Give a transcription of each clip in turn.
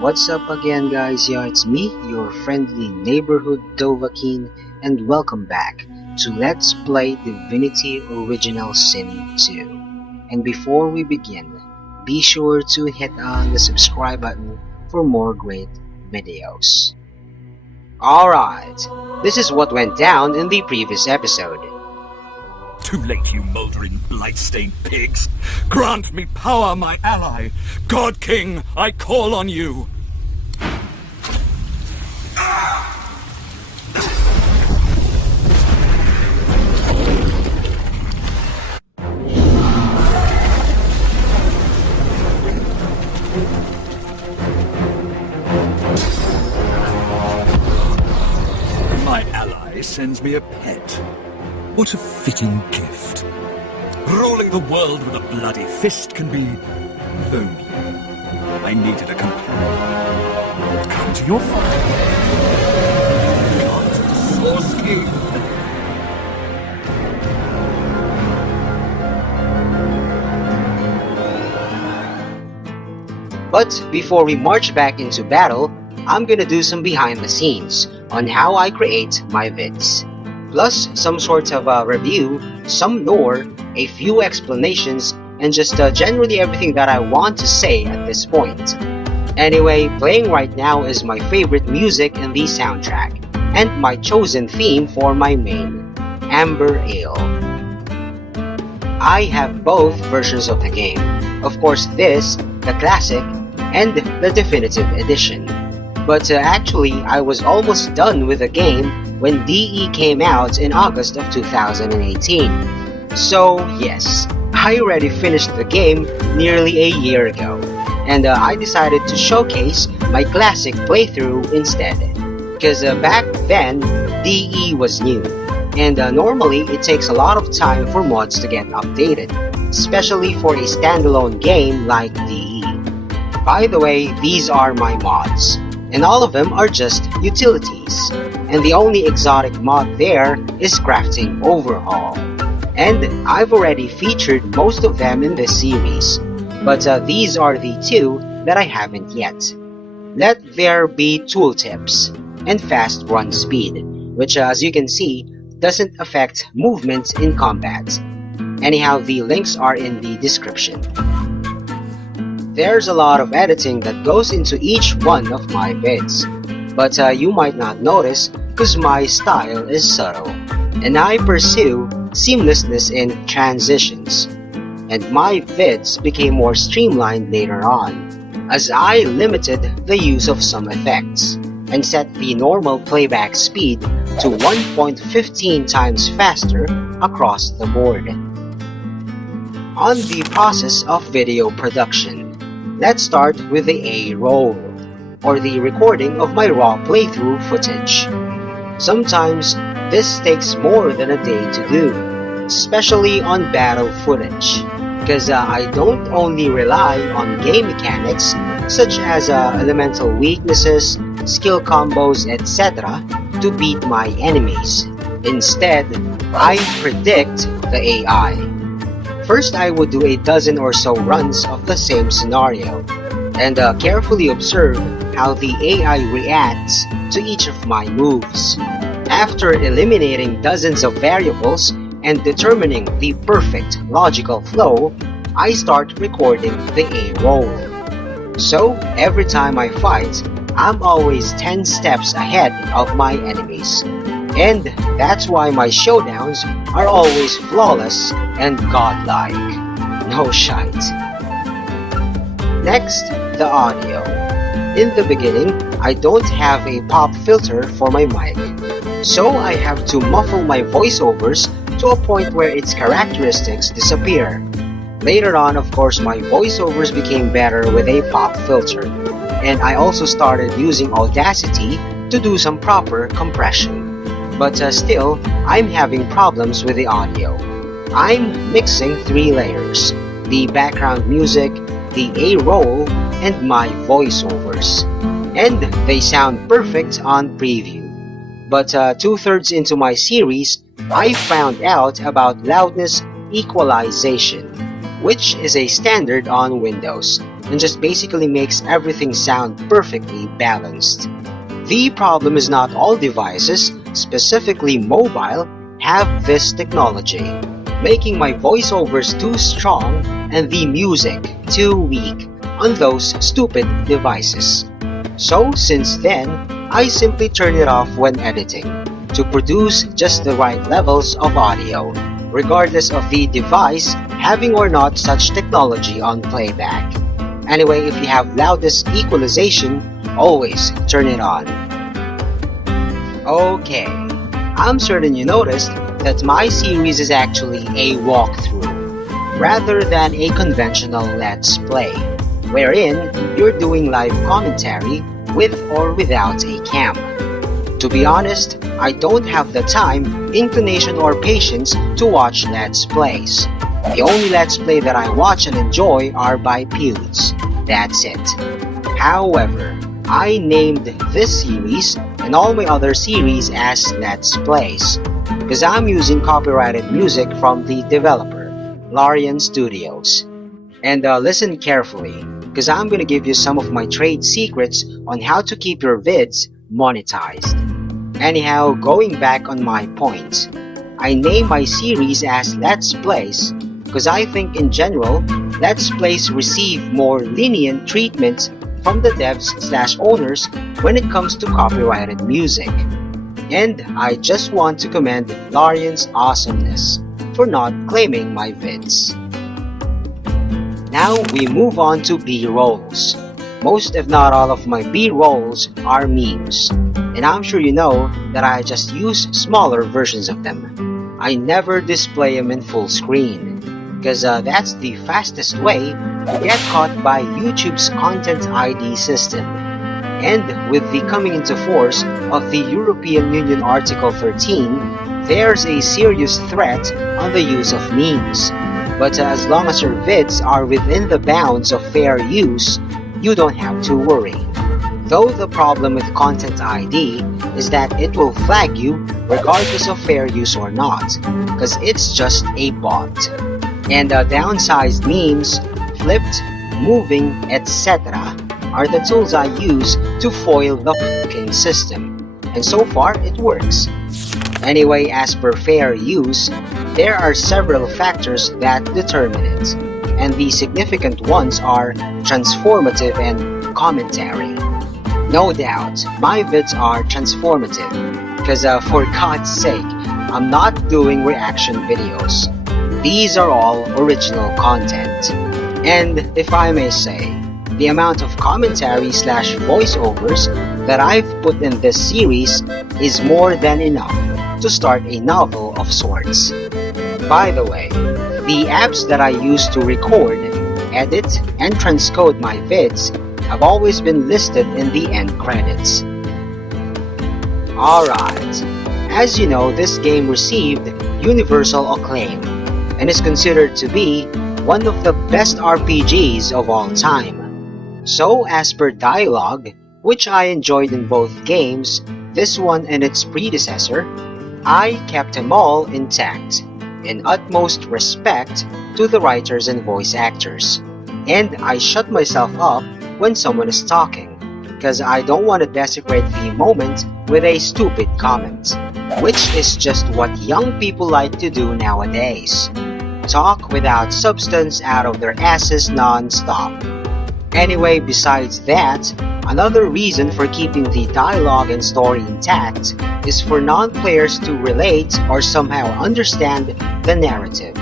What's up again, guys? Yeah, it's me, your friendly neighborhood Dovahkiin, and welcome back to Let's Play Divinity Original Sin 2. And before we begin, be sure to hit on the subscribe button for more great videos. Alright, this is what went down in the previous episode. Too late, you mouldering, blight-stained pigs! Grant me power, my ally! God King, I call on you! My ally sends me a pet. What a fitting gift. Ruling the world with a bloody fist can be lonely. I needed a companion. Come to your father. God, Source King. But before we march back into battle, I'm gonna do some behind the scenes on how I create my vids. Plus some sorts of review, some lore, a few explanations, and just generally everything that I want to say at this point. Anyway, playing right now is my favorite music in the soundtrack, and my chosen theme for my main, Amber Ale. I have both versions of the game. Of course this, the classic, and the definitive edition. But actually, I was almost done with the game when DE came out in August of 2018. So yes, I already finished the game nearly a year ago, and I decided to showcase my classic playthrough instead. Because back then, DE was new, and normally it takes a lot of time for mods to get updated, especially for a standalone game like DE. By the way, these are my mods, and all of them are just utilities, and the only exotic mod there is Crafting Overhaul. And I've already featured most of them in this series, but these are the two that I haven't yet. Let there be tooltips and fast run speed, which as you can see, doesn't affect movement in combat. Anyhow, the links are in the description. There's a lot of editing that goes into each one of my vids, but you might not notice because my style is subtle, and I pursue seamlessness in transitions, and my vids became more streamlined later on, as I limited the use of some effects, and set the normal playback speed to 1.15 times faster across the board. On the process of video production, let's start with the A-roll, or the recording of my raw playthrough footage. Sometimes this takes more than a day to do, especially on battle footage, because I don't only rely on game mechanics such as elemental weaknesses, skill combos, etc. to beat my enemies. Instead, I predict the AI. First, I would do a dozen or so runs of the same scenario, and carefully observe how the AI reacts to each of my moves. After eliminating dozens of variables and determining the perfect logical flow, I start recording the A-roll. So, every time I fight, I'm always 10 steps ahead of my enemies. And that's why my showdowns are always flawless and godlike. No shite. Next, the audio. In the beginning, I don't have a pop filter for my mic, so I have to muffle my voiceovers to a point where its characteristics disappear. Later on, of course, my voiceovers became better with a pop filter, and I also started using Audacity to do some proper compression. But still, I'm having problems with the audio. I'm mixing 3 layers: the background music, the A-roll, and my voiceovers. And they sound perfect on preview. But 2/3 into my series, I found out about loudness equalization, which is a standard on Windows, and just basically makes everything sound perfectly balanced. The problem is not all devices, specifically mobile, have this technology, making my voiceovers too strong and the music too weak on those stupid devices. So since then, I simply turn it off when editing to produce just the right levels of audio, regardless of the device having or not such technology on playback. Anyway, if you have loudest equalization, always turn it on. Okay, I'm certain you noticed that my series is actually a walkthrough, rather than a conventional Let's Play, wherein you're doing live commentary with or without a cam. To be honest, I don't have the time, inclination, or patience to watch Let's Plays. The only Let's Play that I watch and enjoy are by Pewds. That's it. However, I named this series and all my other series as Let's Plays, because I'm using copyrighted music from the developer, Larian Studios. And listen carefully, because I'm going to give you some of my trade secrets on how to keep your vids monetized. Anyhow, going back on my point, I name my series as Let's Plays because I think in general, Let's Plays receive more lenient treatment from the devs/owners when it comes to copyrighted music. And I just want to commend Larian's awesomeness for not claiming my vids. Now we move on to B-rolls. Most if not all of my B-rolls are memes, and I'm sure you know that I just use smaller versions of them. I never display them in full screen, because that's the fastest way to get caught by YouTube's Content ID system. And with the coming into force of the European Union Article 13, there's a serious threat on the use of memes. But as long as your vids are within the bounds of fair use, you don't have to worry. Though the problem with Content ID is that it will flag you regardless of fair use or not, because it's just a bot. And downsized memes, flipped, moving, etc. are the tools I use to foil the f***ing system, and so far it works. Anyway, as per fair use, there are several factors that determine it, and the significant ones are transformative and commentary. No doubt, my vids are transformative, because for God's sake, I'm not doing reaction videos. These are all original content. And if I may say, the amount of commentary/voiceovers that I've put in this series is more than enough to start a novel of sorts. By the way, the apps that I use to record, edit, and transcode my vids have always been listed in the end credits. Alright, as you know, this game received universal acclaim and is considered to be one of the best RPGs of all time. So as per dialogue, which I enjoyed in both games, this one and its predecessor, I kept them all intact, in utmost respect to the writers and voice actors. And I shut myself up when someone is talking, because I don't want to desecrate the moment with a stupid comment, which is just what young people like to do nowadays. Talk without substance out of their asses non-stop. Anyway, besides that, another reason for keeping the dialogue and story intact is for non-players to relate or somehow understand the narrative.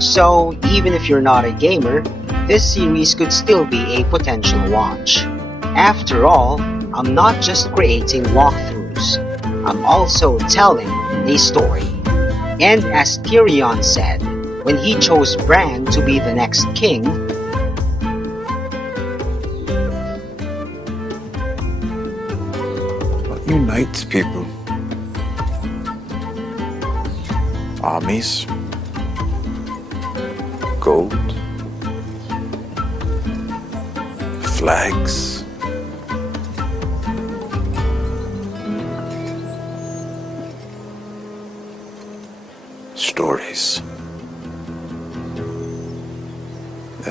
So, even if you're not a gamer, this series could still be a potential watch. After all, I'm not just creating walkthroughs, I'm also telling a story. And as Tyrion said, when he chose Bran to be the next king, what unites people? Armies? Gold? Flags? Stories.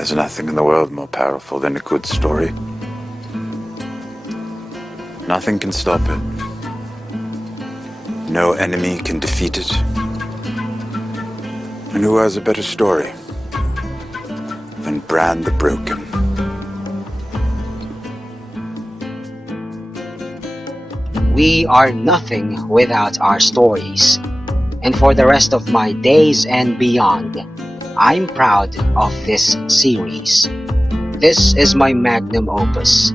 There's nothing in the world more powerful than a good story. Nothing can stop it. No enemy can defeat it. And who has a better story than Bran the Broken? We are nothing without our stories. And for the rest of my days and beyond, I'm proud of this series. This is my magnum opus,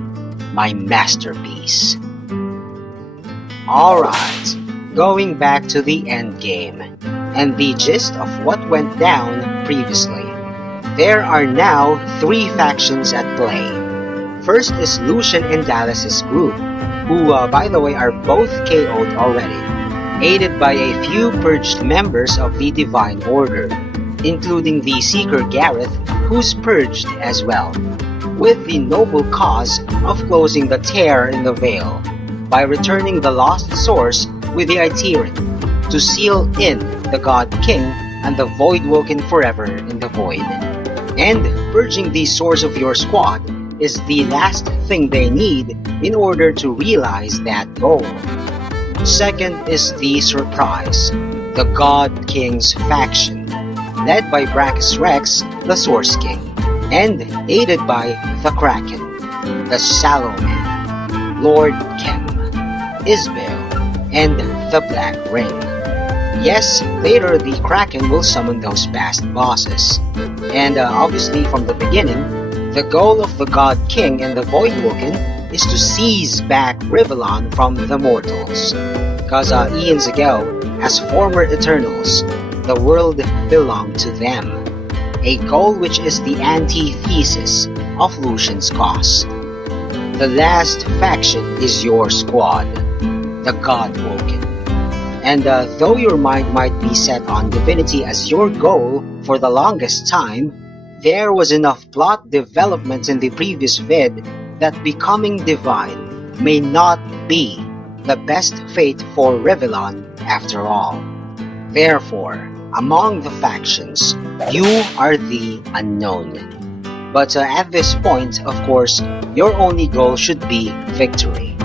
my masterpiece. Alright, going back to the endgame, and the gist of what went down previously. There are now 3 factions at play. First is Lucian and Dallas's group, who by the way are both KO'd already, aided by a few purged members of the Divine Order, including the Seeker Gareth, who's purged as well, with the noble cause of closing the tear in the veil by returning the lost source with the Iteran to seal in the God King and the Voidwoken forever in the void. And purging the source of your squad is the last thing they need in order to realize that goal. Second is the surprise, the God King's faction, led by Brachus Rex, the Source King, and aided by the Kraken, the Salome, Lord Kem, Isbel, and the Black Ring. Yes, later the Kraken will summon those past bosses, and obviously from the beginning, the goal of the God King and the Voidwoken is to seize back Rivellon from the mortals. Cause eons ago, as former Eternals, the world belonged to them. A goal which is the antithesis of Lucian's cause. The last faction is your squad, the Godwoken. And though your mind might be set on divinity as your goal for the longest time, there was enough plot development in the previous vid that becoming divine may not be the best fate for Rivellon after all. Therefore, among the factions, you are the unknown. But at this point, of course, your only goal should be victory.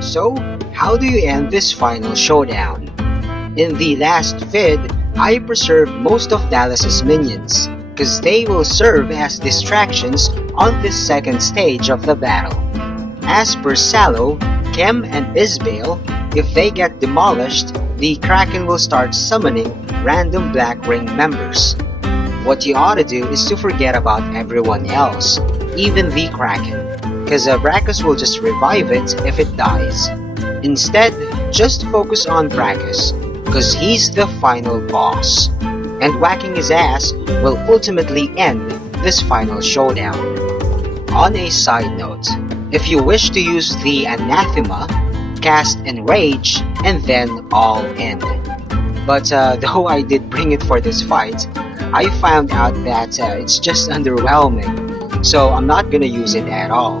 So, how do you end this final showdown? In the last vid, I preserved most of Dallas's minions, cause they will serve as distractions on this second stage of the battle. As per Sallow, Kem and Isbel, if they get demolished, the Kraken will start summoning random Black Ring members. What you ought to do is to forget about everyone else, even the Kraken, cause Brachus will just revive it if it dies. Instead, just focus on Brachus, cause he's the final boss, and whacking his ass will ultimately end this final showdown. On a side note, if you wish to use the Anathema, cast Enrage, and then all in. But though I did bring it for this fight, I found out that it's just underwhelming, so I'm not gonna use it at all.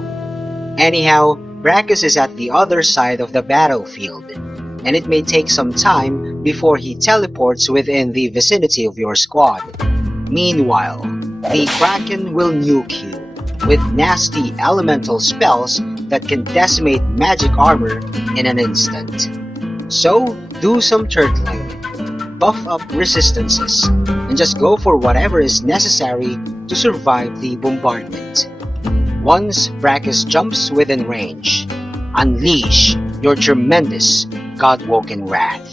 Anyhow, Brachus is at the other side of the battlefield, and it may take some time before he teleports within the vicinity of your squad. Meanwhile, the Kraken will nuke you with nasty elemental spells that can decimate magic armor in an instant. So, do some turtling, buff up resistances, and just go for whatever is necessary to survive the bombardment. Once Brachus jumps within range, unleash your tremendous Godwoken wrath.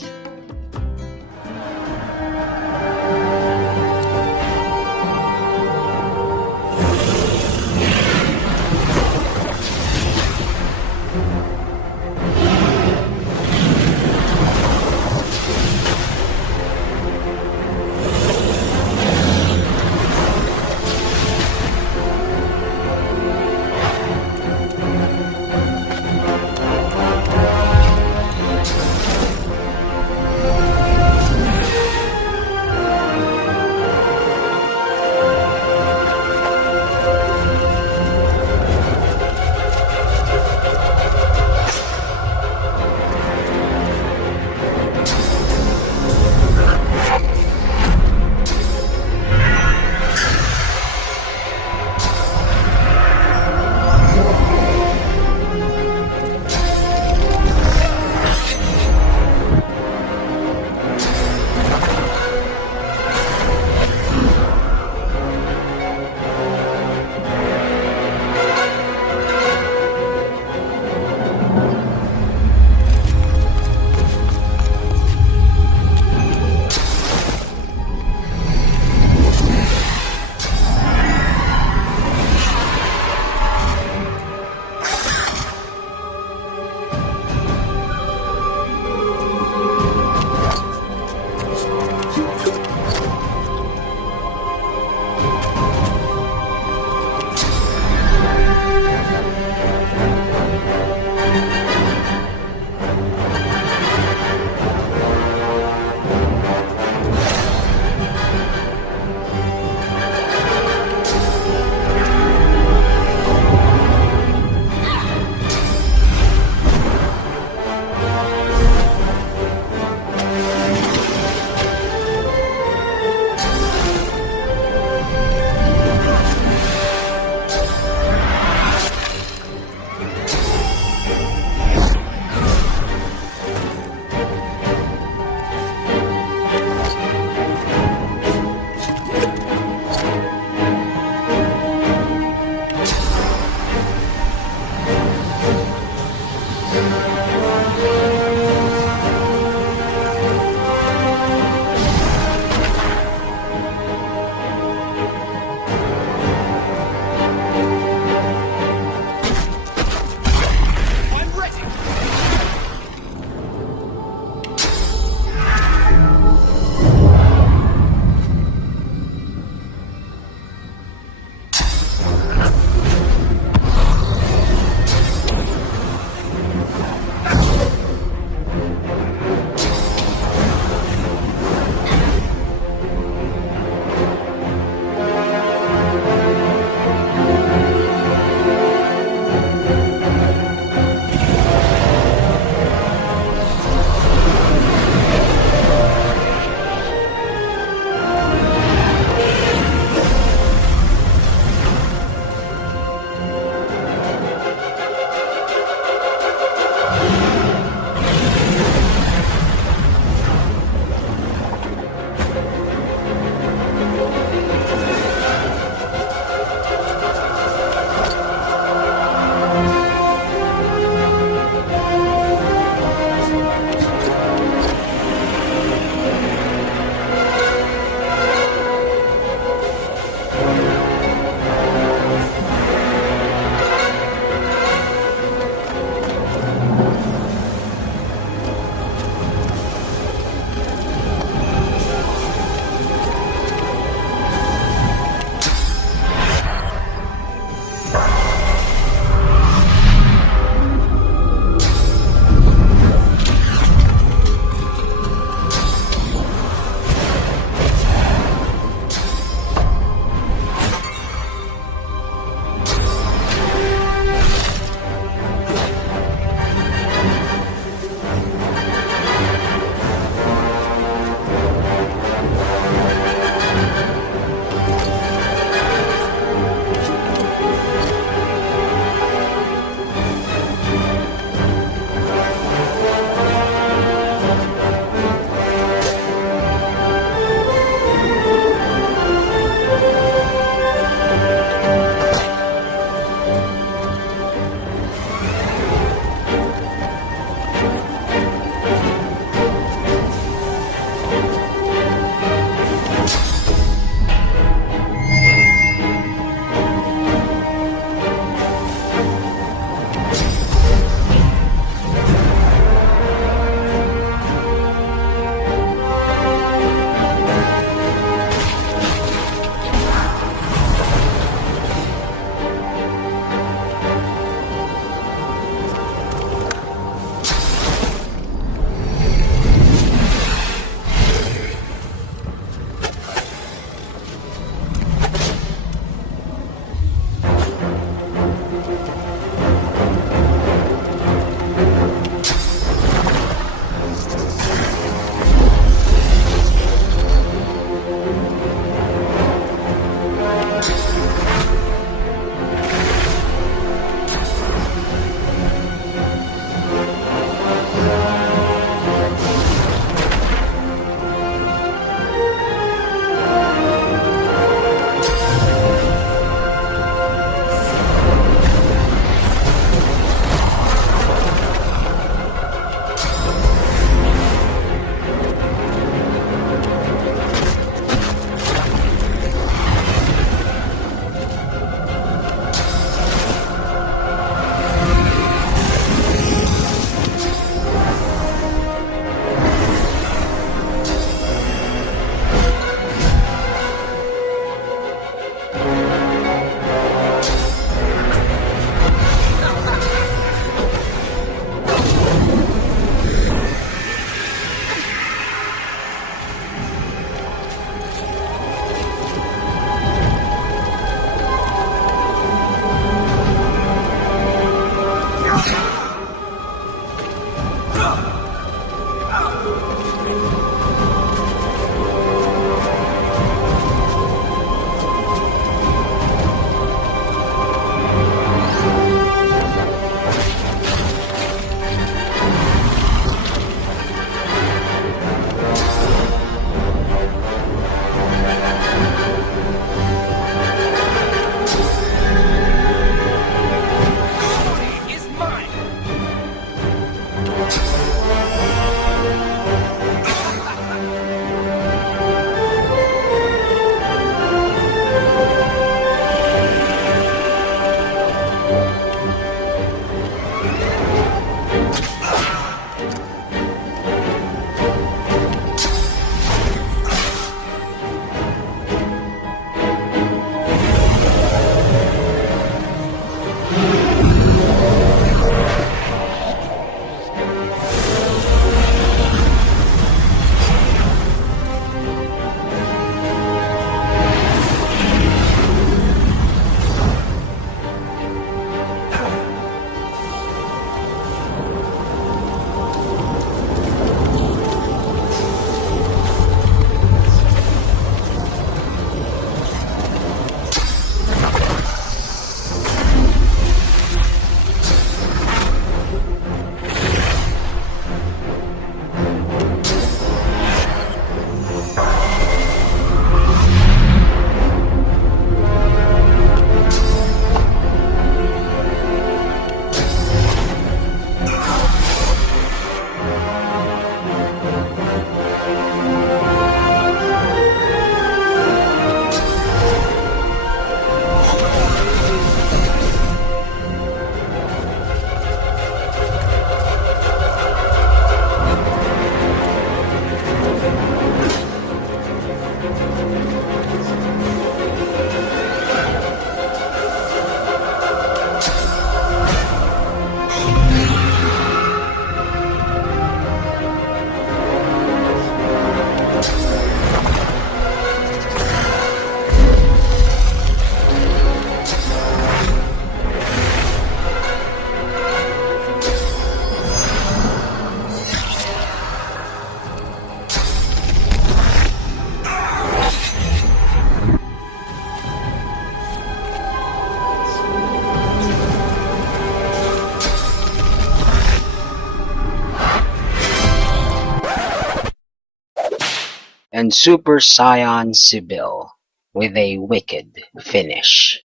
and Super Saiyan Sibyl with a wicked finish.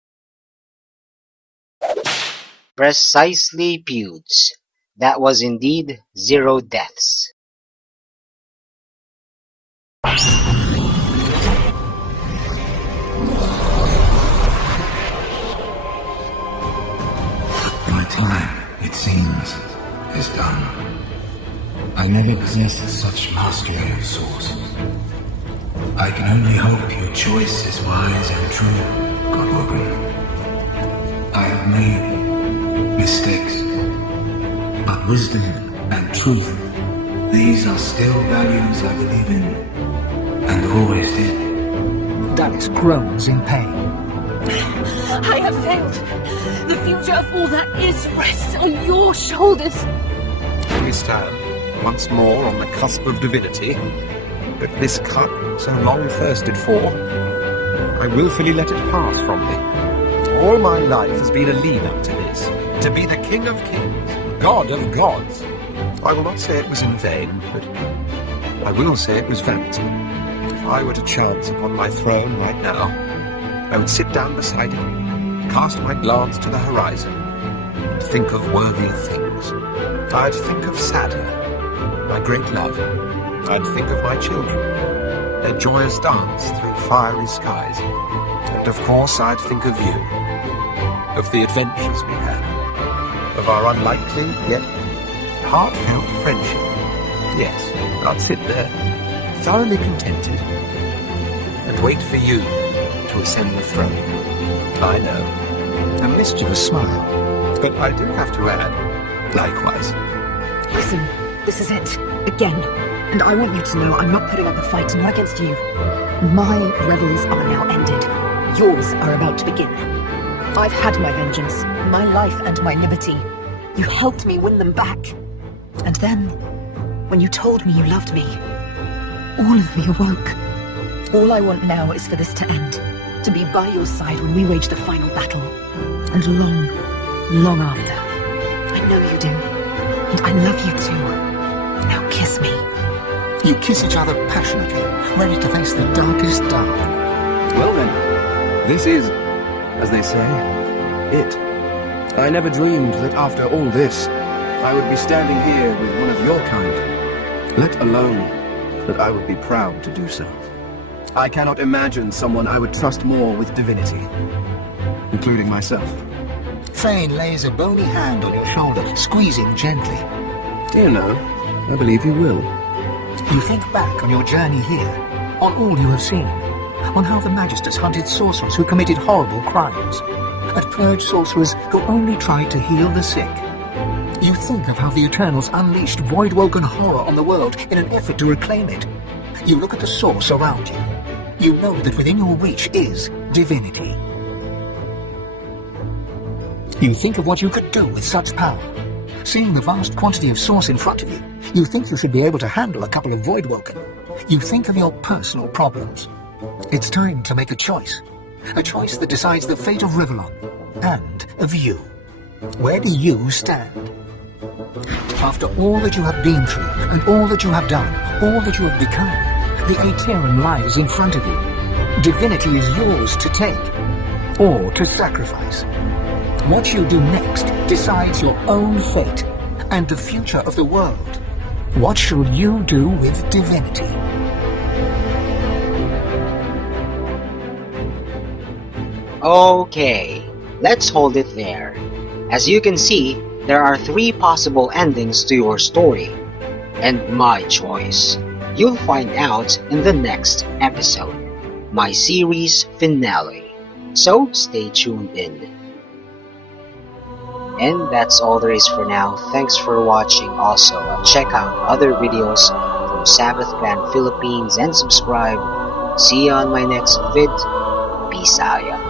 Precisely, Pewds. That was indeed 0 deaths. My time, it seems, is done. I never possessed such mastery of source. I can only hope your choice is wise and true, Godwoken. I have made mistakes, but wisdom and truth, these are still values I believe in, and always did. Dallas groans in pain. I have failed. The future of all that is rests on your shoulders. We stand once more on the cusp of divinity, but this cup, so long thirsted for, I willfully let it pass from me. All my life has been a lead-up to this, to be the King of Kings, God of Gods. I will not say it was in vain, but I will say it was vanity. If I were to chance upon my throne right now, I would sit down beside it, cast my glance to the horizon, and think of worthier things. I'd think of Saturn, my great love. I'd think of my children, their joyous dance through fiery skies. And of course I'd think of you, of the adventures we had, of our unlikely yet heartfelt friendship. Yes, I'd sit there, thoroughly contented, and wait for you to ascend the throne. I know, a mischievous smile, but I do have to add, likewise. Listen, this is it. Again. And I want you to know I'm not putting up a fight, not against you. My revels are now ended. Yours are about to begin. I've had my vengeance, my life and my liberty. You helped me win them back. And then, when you told me you loved me, all of me awoke. All I want now is for this to end. To be by your side when we wage the final battle. And long, long after. I know you do. And I love you too. Now kiss me. You kiss each other passionately, ready to face the darkest dark. Well then, this is, as they say, it. I never dreamed that after all this, I would be standing here with one of your kind, let alone that I would be proud to do so. I cannot imagine someone I would trust more with divinity, including myself. Thane lays a bony hand on your shoulder, squeezing gently. Do you know, I believe you will. You think back on your journey here, on all you have seen, on how the Magisters hunted sorcerers who committed horrible crimes, had purged sorcerers who only tried to heal the sick. You think of how the Eternals unleashed void-woken horror on the world in an effort to reclaim it. You look at the source around you. You know that within your reach is divinity. You think of what you could do with such power. Seeing the vast quantity of source in front of you, you think you should be able to handle a couple of void-woken. You think of your personal problems. It's time to make a choice. A choice that decides the fate of Rivellon and of you. Where do you stand? After all that you have been through, and all that you have done, all that you have become, the Aetherin lies in front of you. Divinity is yours to take, or to sacrifice. What you do next decides your own fate, and the future of the world. What shall you do with divinity? Okay, let's hold it there. As you can see, there are 3 possible endings to your story, and my choice. You'll find out in the next episode, my series finale. So stay tuned in. And that's all there is for now. Thanks for watching. Also, check out other videos from Sabbath Clan Philippines and subscribe. See you on my next vid. Peace out.